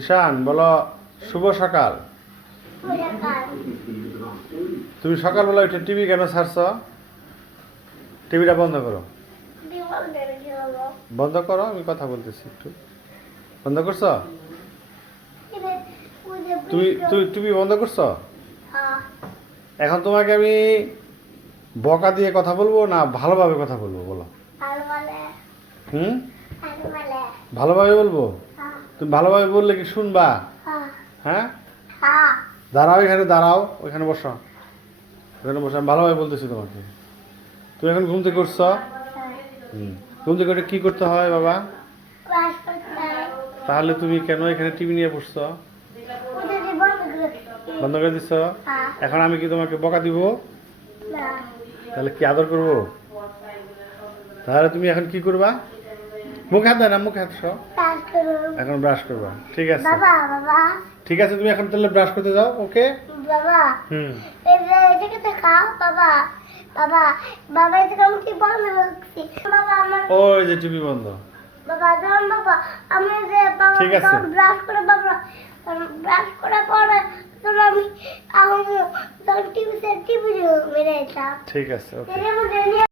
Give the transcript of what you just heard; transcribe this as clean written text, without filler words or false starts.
ঈশান বলো শুভ সকাল। তুমি সকালবেলা উঠে টিভি কেন ছাড়ছ? টিভিটা বন্ধ করো। বন্ধ করো, আমি কথা বলতেছি একটু। বন্ধ করছো? তুমি তুই টিভি বন্ধ করছো? এখন তোমাকে আমি বকা দিয়ে কথা বলবো না ভালোভাবে কথা বলবো বলো? হুম, ভালোভাবে বলবো। তুমি ভালোভাবে বললে কি শুনবা? হ্যাঁ, দাঁড়াও, এখানে দাঁড়াও, ওইখানে বসো, ওখানে বসো। আমি ভালোভাবে বলতেছি তোমাকে। তুমি এখন ঘুম থেকে উঠছ? ঘুম থেকে উঠে কি করতে হয় বাবা? তাহলে তুমি কেন এখানে টিভি নিয়ে বসছো? বন্ধ করে দিচ্ছ? এখন আমি কি তোমাকে বকা দিব? তাহলে কি আদর করব? তাহলে তুমি এখন কি করবা? মুখে হাত দেয় না, মুখে হাত সহ এখন ব্রাশ করবা। ঠিক আছে, ঠিক আছে, তুমি এখন তাহলে ব্রাশ করতে যাও। ওকে বাবা, হুম, এটাকে দেখাও বাবা। বাবা, বাবা এটা আমি কি বন্ধ রাখছি বাবা আমার। ওই যে টিভি বন্ধ। বাবা দাম বাবা, আমি যে বাবা ঠিক আছে। ব্রাশ করে বাবা, ব্রাশ করার পরে তখন আমি তখন টিভি মেরে এটা ঠিক আছে, ওকে। এর মধ্যে